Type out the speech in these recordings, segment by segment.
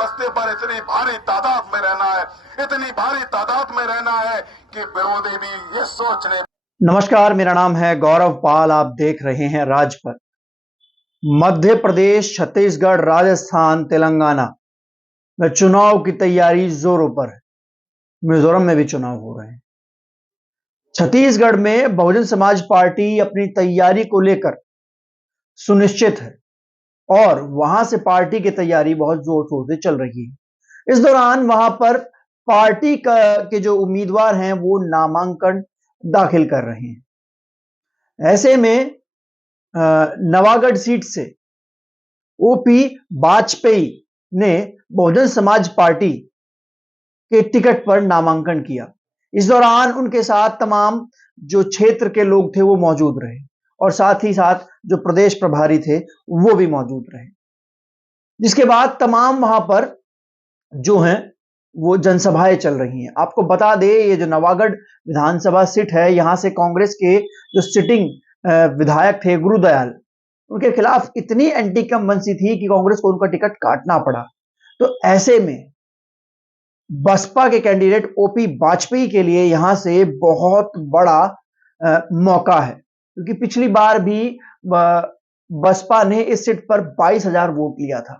बस्ते पर इतनी भारी तादाद में रहना है, इतनी भारी तादाद में रहना है कि विरोधी भी ये सोचने। नमस्कार, मेरा नाम है गौरव पाल। आप देख रहे हैं राजपथ। मध्य प्रदेश, छत्तीसगढ़, राजस्थान, तेलंगाना में चुनाव की तैयारी जोरों पर है। मिजोरम में भी चुनाव हो रहे हैं। छत्तीसगढ़ में बहुजन समाज पार्टी अपनी तैयारी को लेकर सुनिश्चित है और वहां से पार्टी की तैयारी बहुत जोर शोर से चल रही है। इस दौरान वहां पर पार्टी के जो उम्मीदवार हैं वो नामांकन दाखिल कर रहे हैं। ऐसे में नवागढ़ सीट से ओपी वाजपेयी ने बहुजन समाज पार्टी के टिकट पर नामांकन किया। इस दौरान उनके साथ तमाम जो क्षेत्र के लोग थे वो मौजूद रहे और साथ ही साथ जो प्रदेश प्रभारी थे वो भी मौजूद रहे। जिसके बाद तमाम वहां पर जो हैं वो जनसभाएं चल रही हैं। आपको बता दें, ये जो नवागढ़ विधानसभा सीट है, यहां से कांग्रेस के जो सिटिंग विधायक थे गुरुदयाल, उनके खिलाफ इतनी एंटी इनकम्बेंसी थी कि कांग्रेस को उनका टिकट काटना पड़ा। तो ऐसे में बसपा के कैंडिडेट ओपी वाजपेयी के लिए यहां से बहुत बड़ा मौका है, क्योंकि पिछली बार भी बसपा ने इस सीट पर 22,000 वोट लिया था।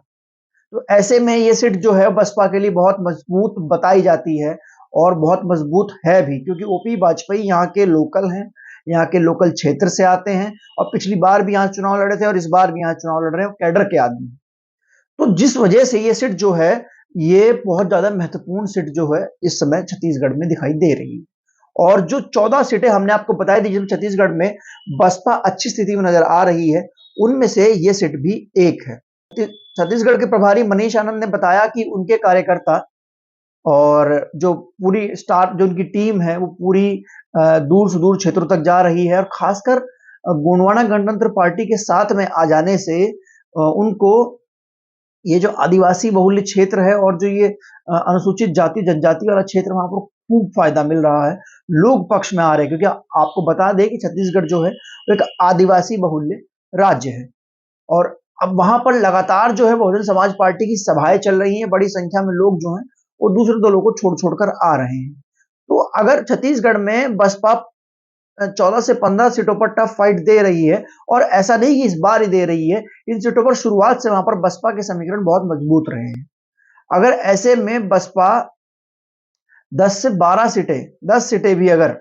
तो ऐसे में ये सीट जो है बसपा के लिए बहुत मजबूत बताई जाती है और बहुत मजबूत है भी, क्योंकि ओपी वाजपेयी यहाँ के लोकल हैं, यहाँ के लोकल क्षेत्र से आते हैं और पिछली बार भी यहाँ चुनाव लड़े थे और इस बार भी यहाँ चुनाव लड़ रहे हैं, कैडर के आदमी। तो जिस वजह से ये सीट जो है ये बहुत ज्यादा महत्वपूर्ण सीट जो है इस समय छत्तीसगढ़ में दिखाई दे रही है। और जो 14 सीटें हमने आपको बताई थी जिसमें छत्तीसगढ़ में बसपा अच्छी स्थिति में नजर आ रही है, उनमें से ये सीट भी एक है। छत्तीसगढ़ के प्रभारी मनीष आनंद ने बताया कि उनके कार्यकर्ता और जो पूरी स्टार जो उनकी टीम है वो पूरी दूर सुदूर क्षेत्रों तक जा रही है और खासकर गोंडवाना गणतंत्र पार्टी के साथ में आ जाने से उनको ये जो आदिवासी बहुल्य क्षेत्र है और जो ये अनुसूचित जाति जनजाति वाला क्षेत्र वहां पर खूब फायदा मिल रहा है। लोग पक्ष में आ रहे हैं, क्योंकि आपको बता दें कि छत्तीसगढ़ जो है वो एक आदिवासी बहुल्य राज्य है और अब वहां पर लगातार जो है बहुजन समाज पार्टी की सभाएं चल रही हैं। बड़ी संख्या में लोग जो हैं वो दूसरे दलों को छोड़ छोड़कर आ रहे हैं। तो अगर छत्तीसगढ़ में बसपा 14 से 15 सीटों पर टफ फाइट दे रही है, और ऐसा नहीं कि इस बार ही दे रही है, इन सीटों पर शुरुआत से वहां पर बसपा के समीकरण बहुत मजबूत रहे हैं। अगर ऐसे में बसपा 10 से 12 सीटें 10 सीटें भी अगर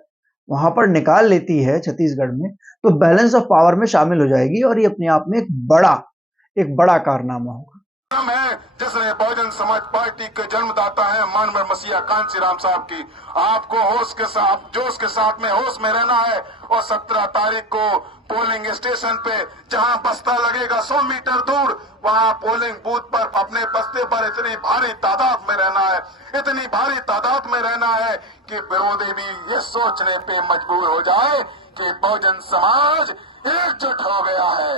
वहां पर निकाल लेती है छत्तीसगढ़ में, तो बैलेंस ऑफ पावर में शामिल हो जाएगी और ये अपने आप में एक बड़ा कारनामा होगा। है जिसने बहुजन समाज पार्टी के जन्मदाता है मानवर मसीहा कांची राम साहब की। आपको होश के साथ जोश के साथ में होश में रहना है और 17 तारीख को पोलिंग स्टेशन पे जहां बस्ता लगेगा 100 मीटर दूर, वहां पोलिंग बूथ पर अपने बस्ते पर इतनी भारी तादाद में रहना है, इतनी भारी तादाद में रहना है कि विरोधी भी ये सोचने पे मजबूर हो जाए कि बहुजन समाज एकजुट हो गया है।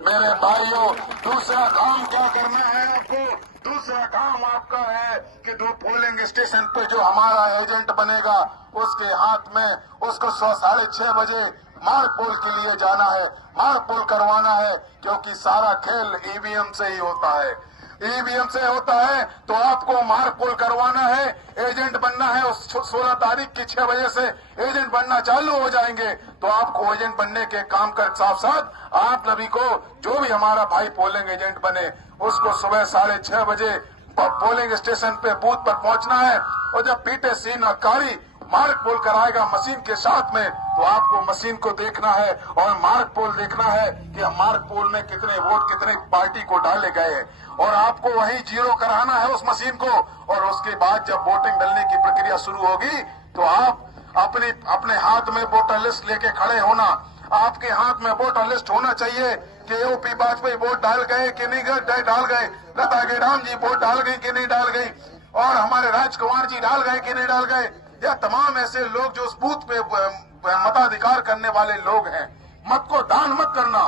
मेरे भाइयों, दूसरा काम क्या करना है आपको? दूसरा काम आपका है कि दो पोलिंग स्टेशन पे जो हमारा एजेंट बनेगा उसके हाथ में उसको 6:30 बजे मारपोल के लिए जाना है, मारपोल करवाना है, क्योंकि सारा खेल ईवीएम से ही होता है। ईवीएम से होता है तो आपको मारपोल करवाना है, एजेंट बनना है। उस 16 तारीख की 6 बजे से एजेंट बनना चालू हो जाएंगे। तो आपको एजेंट बनने के काम कर साथ साथ आप सभी को जो भी हमारा भाई पोलिंग एजेंट बने उसको सुबह 6:30 बजे पोलिंग स्टेशन पे बूथ पर पहुंचना है। और जब पीटे सीन अकारी मार्क पोल कराएगा मशीन के साथ में, तो आपको मशीन को देखना है और मार्क पोल देखना है कि मार्क पोल में कितने वोट कितने पार्टी को डाले गए हैं, और आपको वही जीरो कराना है उस मशीन को। और उसके बाद जब वोटिंग डालने की प्रक्रिया शुरू होगी तो आप अपने हाथ में वोटर लिस्ट लेके खड़े होना। आपके हाथ में वोटर लिस्ट होना चाहिए कि ओपी वाजपेयी वोट डाल गए कि नहीं डाल गए, लता गेडाम जी वोट डाल गई कि नहीं डाल गई, और हमारे राजकुमार जी डाल गए कि नहीं डाल गए, या तमाम ऐसे लोग जो उस बूथ पे मताधिकार करने वाले लोग हैं। मत को दान मत करना,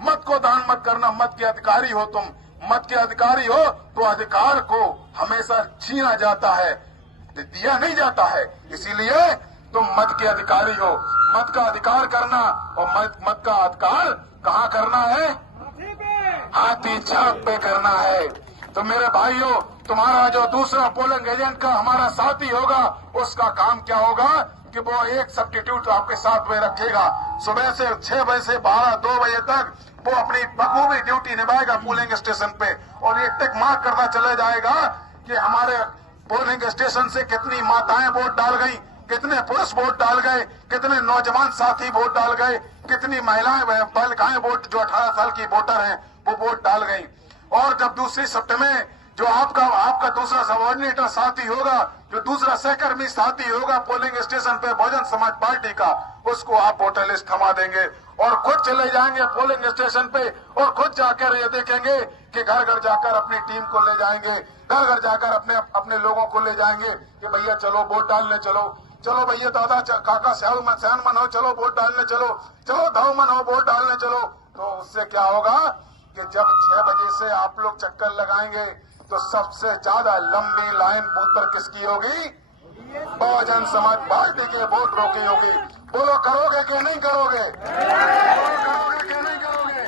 मत को दान मत करना। मत के अधिकारी हो तुम, मत के अधिकारी हो तो अधिकार को हमेशा छीना जाता है, दिया नहीं जाता है। इसीलिए तुम मत के अधिकारी हो, मत का अधिकार करना। और मत का अधिकार कहाँ करना है? हाथी छाप पे करना है। तो मेरे भाइयों, तुम्हारा जो दूसरा पोलिंग एजेंट का हमारा साथी होगा, उसका काम क्या होगा कि वो एक सब्स्टिट्यूट आपके साथ में रखेगा। सुबह से 6 बजे से 2 बजे तक वो अपनी बखूबी ड्यूटी निभाएगा पोलिंग स्टेशन पे, और ये टिक मार्क करता चले जाएगा कि हमारे पोलिंग स्टेशन से कितनी माताएं वोट डाल गई, कितने पुरुष वोट डाल गए, कितने नौजवान साथी वोट डाल गए, कितनी महिलाएं बालिकाएं वोट जो 18 साल की वोटर हैं वो वोट डाल गई। और जब दूसरी शिफ्ट में जो आपका दूसरा सबऑर्डिनेटर साथी होगा, जो दूसरा सहकर्मी साथी होगा पोलिंग स्टेशन पे बहुजन समाज पार्टी का, उसको आप वोटर लिस्ट थमा देंगे और खुद चले जाएंगे पोलिंग स्टेशन पे और खुद जाकर ये देखेंगे कि घर घर जाकर अपनी टीम को ले जाएंगे, घर घर जाकर अपने लोगों को ले जाएंगे कि भैया चलो वोट डालने चलो, चलो भैया दादा काका सयान मन हो, चलो वोट डालने चलो, चलो धाव मन हो वोट डालने चलो। तो उससे क्या होगा कि जब 6 बजे से आप लोग चक्कर लगाएंगे तो सबसे ज्यादा लंबी लाइन बूथ पर किसकी होगी? बहुजन समाज पार्टी के वोट रोकी होगी। बोलो करोगे कि नहीं करोगे? करोगे कि नहीं करोगे?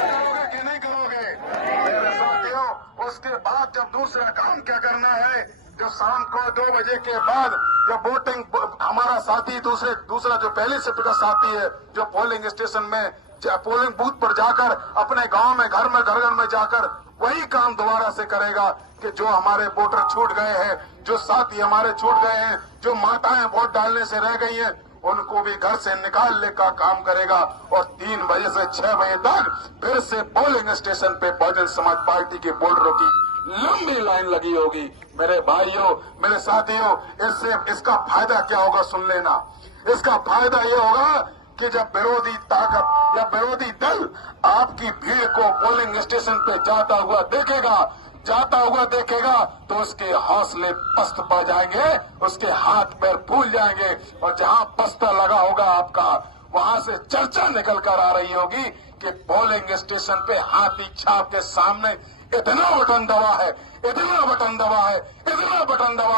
करोगे कि नहीं करोगे? मेरे साथियों, उसके बाद जब दूसरा काम क्या करना है, जो शाम को 2 बजे के बाद जब वोटिंग हमारा साथी दूसरा जो पहले शिफ्ट का साथी है, जो पोलिंग स्टेशन में पोलिंग बूथ पर जाकर अपने गांव में घर में जाकर वही काम दोबारा से करेगा कि जो हमारे वोटर छूट गए हैं, जो साथी हमारे छूट गए हैं, जो माताएं वोट डालने से रह गई हैं, उनको भी घर से निकालने का काम करेगा। और 3 बजे से 6 बजे तक फिर से पोलिंग स्टेशन पे बहुजन समाज पार्टी के वोटरों की लंबी लाइन लगी होगी। मेरे भाइयों, मेरे साथियों, इसका फायदा क्या होगा सुन लेना। इसका फायदा ये होगा कि जब विरोधी ताकत या विरोधी दल आपकी भीड़ को पोलिंग स्टेशन पे जाता हुआ देखेगा तो उसके हौसले पस्त पड़ जाएंगे, उसके हाथ पैर फूल जाएंगे, और जहां पस्ता लगा होगा आपका, वहां से चर्चा निकल कर आ रही होगी कि पोलिंग स्टेशन पे हाथी छाप के सामने इतना बटन दबा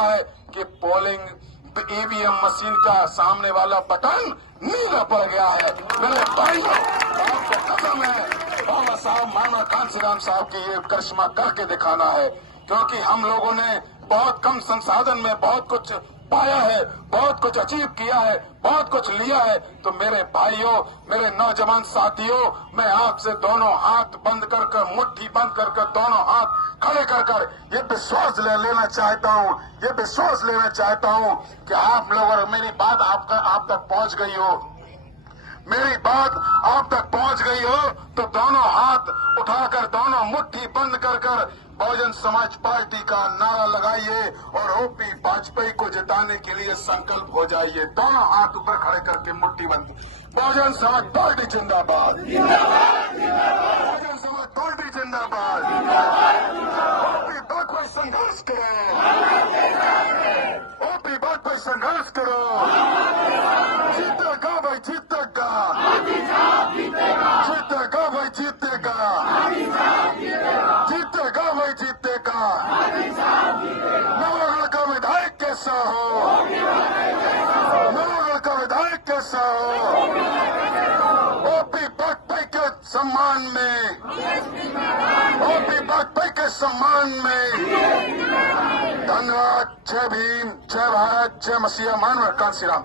है कि पोलिंग ईवीएम मशीन का सामने वाला बटन नीला पड़ गया है। मेरे भाइयों, आपको कसम है, बाबा साहब मामा कांचीराम साहब की ये करिश्मा करके दिखाना है, क्योंकि हम लोगों ने बहुत कम संसाधन में बहुत कुछ पाया है, बहुत कुछ अचीव किया है, बहुत कुछ लिया है। तो मेरे भाइयों, मेरे नौजवान साथियों, मैं आपसे दोनों हाथ बंद कर मुट्ठी बंद कर दोनों हाथ खड़े कर ये विश्वास लेना चाहता हूँ कि आप लोग, और मेरी बात आप तक पहुंच गई हो, तो दोनों हाथ उठाकर दोनों मुट्ठी बंद कर बहुजन समाज पार्टी का नारा लगाइए और ओपी वाजपेयी को जिताने के लिए संकल्प हो जाइए। दोनों हाथ ऊपर खड़े करके मुट्ठी बंद। बहुजन समाज पार्टी जिंदाबाद, बहुजन समाज पार्टी जिंदाबाद। ओपी वाजपेयी संघर्ष करो, ओपी वाजपेयी संघर्ष करो। जीतेगा भाई, जीतेगा, जीतेगा भाई, जीतेगा, जीतेगा भाई, जीतेगा। नवगढ़ का विधायक कैसा हो, नवगढ़ का विधायक कैसा हो, ओपी वाजपेयी के सम्मान में, ओपी वाजपेयी के सम्मान में। धन्यवाद। जय भीम, जय भारत, जय मसीहा, मानव कांसीराम।